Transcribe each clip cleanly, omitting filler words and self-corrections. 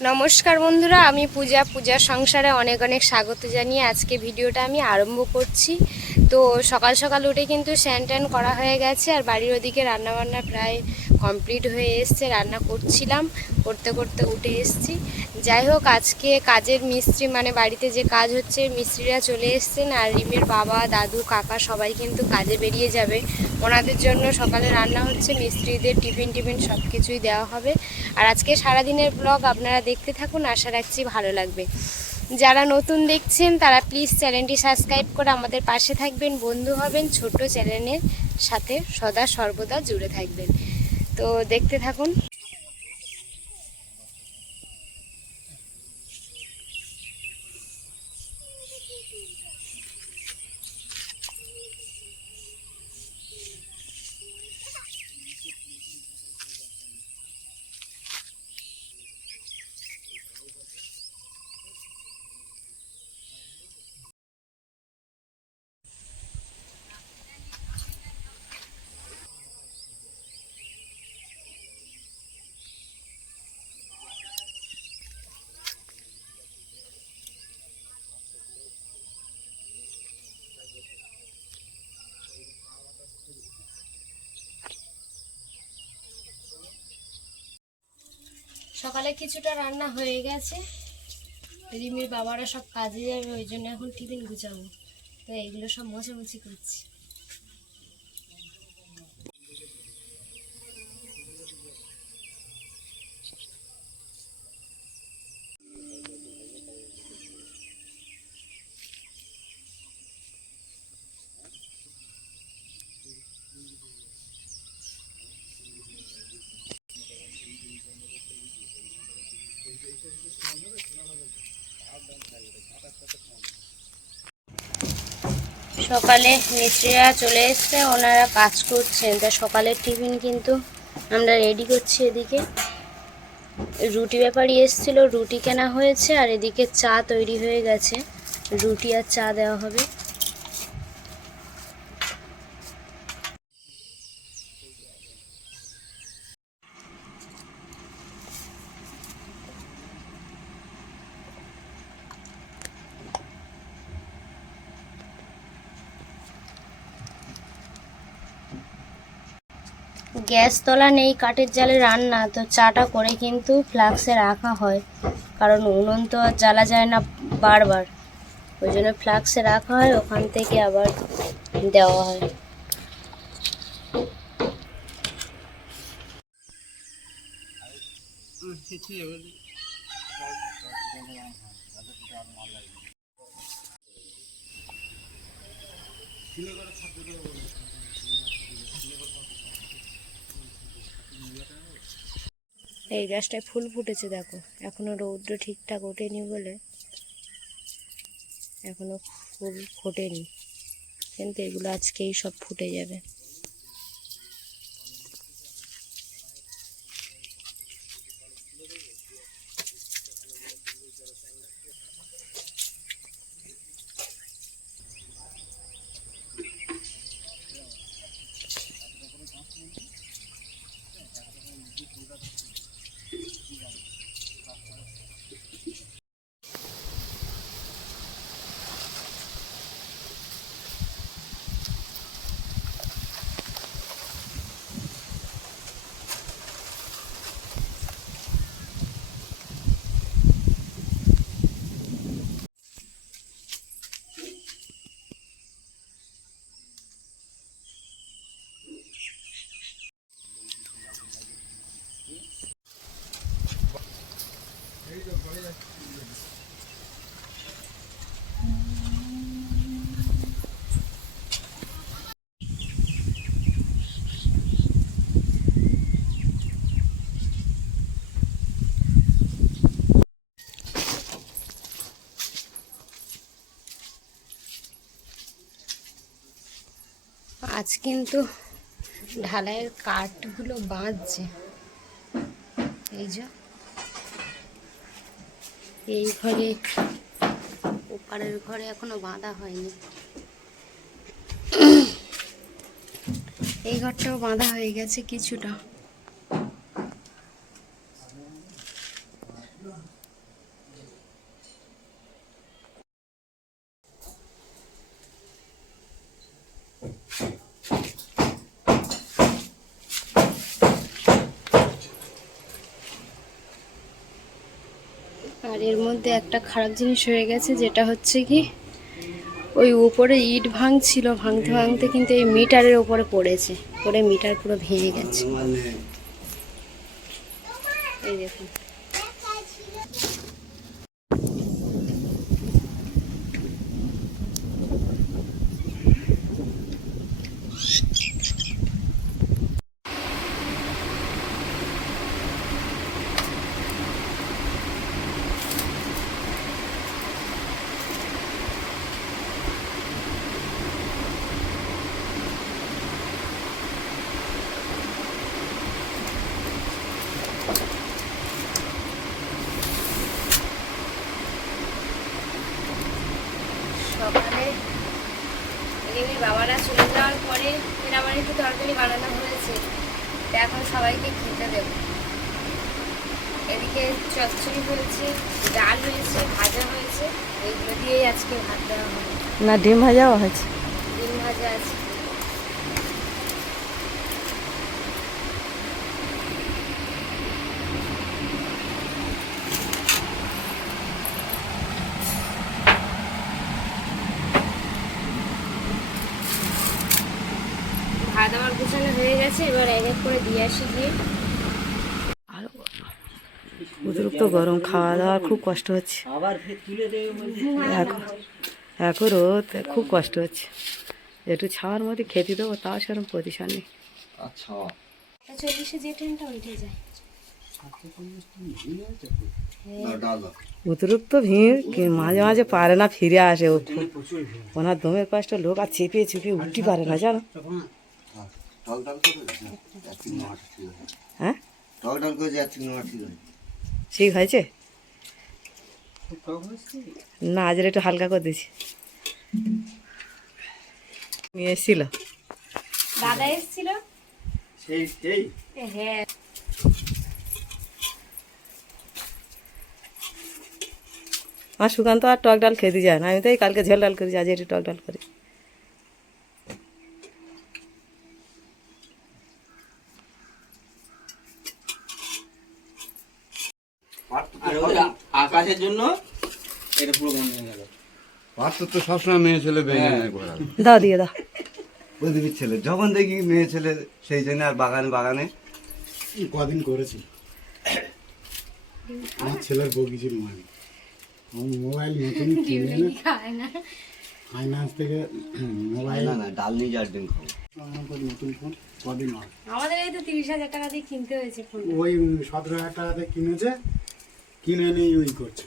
নমস্কার বন্ধুরা, আমি পূজার সংসারে অনেক অনেক স্বাগত জানিয়ে আজকে ভিডিওটা আমি আরম্ভ করছি। তো সকাল সকাল উঠে কিন্তু স্নান টান করা হয়ে গেছে, আর বাড়ির ওদিকে রান্নাবান্না প্রায় কমপ্লিট হয়ে এসছে। রান্না করছিলাম, করতে করতে উঠে এসছি। যাই হোক, আজকে কাজের মিস্ত্রি মানে বাড়িতে যে কাজ হচ্ছে মিস্ত্রিরা চলে এসছেন, আর রিমের বাবা, দাদু, কাকা সবাই কিন্তু কাজে বেরিয়ে যাবে। ওনাদের জন্য সকালে রান্না হচ্ছে, মিস্ত্রিদের টিফিন সব কিছুই দেওয়া হবে। আর আজকে সারাদিনের ব্লগ আপনারা দেখতে থাকুন, আশা রাখছি ভালো লাগবে। যারা নতুন দেখছেন তারা প্লিজ চ্যানেলটি সাবস্ক্রাইব করে আমাদের পাশে থাকবেন, বন্ধু হবেন, ছোট চ্যানেলের সাথে সদা সর্বদা জুড়ে থাকবেন। তো দেখতে থাকুন। সকালে কিছুটা রান্না হয়ে গেছে, রিমির বাবারা সব কাজে যাবে, ওই জন্য এখন টিফিন গুছাবো। তো এইগুলো সব মোছামুছি করছি। সকালে মিস্ত্রিরা চলে এসছে, ওনারা কাজ করছেন। তা সকালের টিফিন কিন্তু আমরা রেডি করছি। এদিকে রুটি ব্যাপারী এসেছিল, রুটি কেনা হয়েছে, আর এদিকে চা তৈরি হয়ে গেছে, রুটি আর চা দেওয়া হবে। গ্যাস তলা নেই, কাঠের জালে রান্না, তো চাটা করে কিন্তু ফ্লাক্সে রাখা হয়, কারণ উনুন তো আর জ্বালা যায় না বারবার। ওই জন্য ফ্লাক্সে রাখা হয়, ওখান থেকে আবার দেওয়া হয়। এই গাছটায় ফুল ফুটেছে, দেখো এখনো রৌদ্র ঠিকঠাক ওঠেনি বলে এখনো ফুল ফোটেনি, কিন্তু এগুলো আজকেই সব ফুটে যাবে। আজ কিন্তু ঢালাইয়ের কাঠগুলো বাঁধছে, এই যে এই ঘরে, ওপারের ঘরে এখনো বাঁধা হয়নি, এই ঘরটাও বাঁধা হয়ে গেছে কিছুটা। আর এর মধ্যে একটা খারাপ জিনিস হয়ে গেছে, যেটা হচ্ছে কি ওই উপরে ইট ভাঙছিল, ভাঙতে ভাঙতে কিন্তু এই মিটারের উপরে পড়েছে, পড়ে মিটার পুরো ভেঙে গেছে। এই দেখুন, সকালে রিমির বাবারা চলে যাওয়ার পরে এর আবার একটু তরকারি বানানো হয়েছে, তা এখন সবাইকে খেতে দেবো। এদিকে চচ্চড়ি হয়েছে, ডাল হয়েছে, ভাজা হয়েছে, এইগুলো দিয়েই আজকে ভাত দেওয়া হবে। না ডিম ভাজাও হয়েছে? ডিম ভাজা আছে। ভাত আমার গুছানো হয়ে গেছে, এবার এক এক করে দিয়ে আসি গিয়ে। অতিরিক্ত গরম, খাওয়া দাওয়ার খুব কষ্ট হচ্ছে। এখন রোদ, খুব কষ্ট হচ্ছে। একটু ছাওয়ার মধ্যে খেতে দেবো, তাও সেরকম পজিশন নেই। 40-এ যে ট্রেনটা উঠে যায়। অতিরিক্ত ভিড়, মাঝে মাঝে পারে না ফিরে আসে। ও ওনার দমের পাশটা লোক আর চেপে চেপে উঠতে পারে না, জানো? হ্যাঁ, ঠিক হয়েছে না? আজ একটু হালকা করে দিয়েছি। নিয়ে এসেছিল দাদা এসেছিল। হ্যাঁ, আর সুকান্ত আর টক ডাল খেতে যায় না। আমি তো এই কালকে ঝোল ডাল করেছি, আজ একটু টক ডাল করি। আকাশের জন্য এটা পুরো বন্ধ হয়ে গেল। পাত্র তো সবসময় মেয়ে ছেলে বেঁচে নেয় করা। দাও দিয়ে দাও। প্রদীপের ছেলে যখন দেখি মেয়ে ছেলে, সেই জন্য আর বাগানে বাগানে কদিন করেছি। আমার ছেলের বগিচির মানে মোবাইল নতুন কিনে না, ফাইন্যান্স থেকে মোবাইল না ডাল নিয়ে যার দিন খাবো। আমার নতুন ফোন কদিন হয়, আমাদের এই তো 30,000 টাকা দিয়ে কিনতে হয়েছে ফোন। ওই 17,000 টাকাতে কিনেছে, কিনে নিয়ে ইউজ করছে।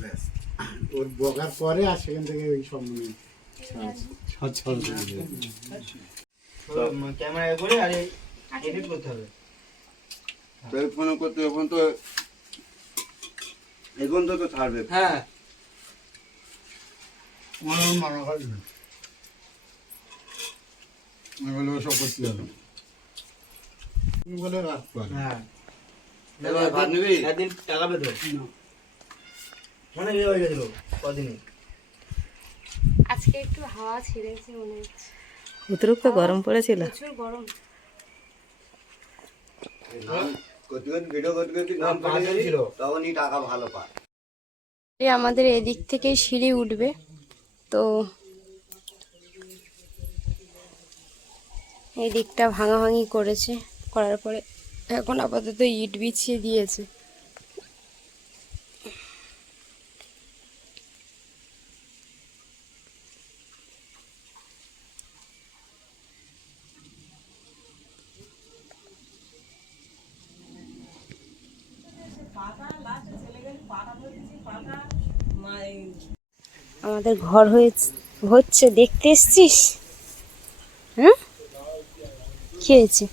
ব্যাস, ওর বকার পরে আর সেখান থেকে ওই সব ক্যামেরা করে আর এডিট করতে হবে। টেলিফোন করতে এখন তো ছাড়বে। হ্যাঁ, মানা করি না, আমি বলে ওসব করতে হবে, তুমি বলে রাখতে পারবে। হ্যাঁ, ভাত নিবি? একদিন টাকা পেতো মানে ইয়ে হয়ে গেছিল কদিনই। আজকে একটু হাওয়া ছেড়েছে মনে হচ্ছে, অতিরিক্ত গরম পড়েছিল। প্রচুর গরম। ভিডিও করতে নাম ছিল, তখনই টাকা ভালো পায়। আমাদের এদিক থেকেই সিঁড়ি উঠবে, তো এই দিকটা ভাঙাভাঙি করেছে, করার পরে এখন আপাতত ইট বিছিয়ে দিয়েছে। আমাদের ঘর হচ্ছে, দেখতে এসছিস? হ্যাঁ, কি হয়েছে?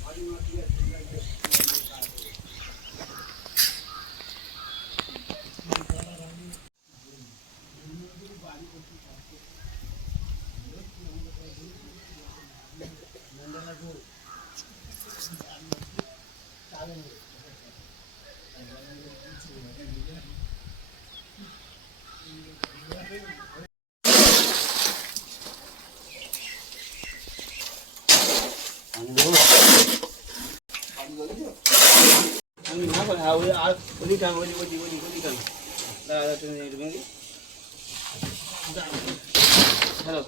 হ্যাঁ ওই আর ওদিক টান ওদিক টান দাঁড়া তুমি হ্যালো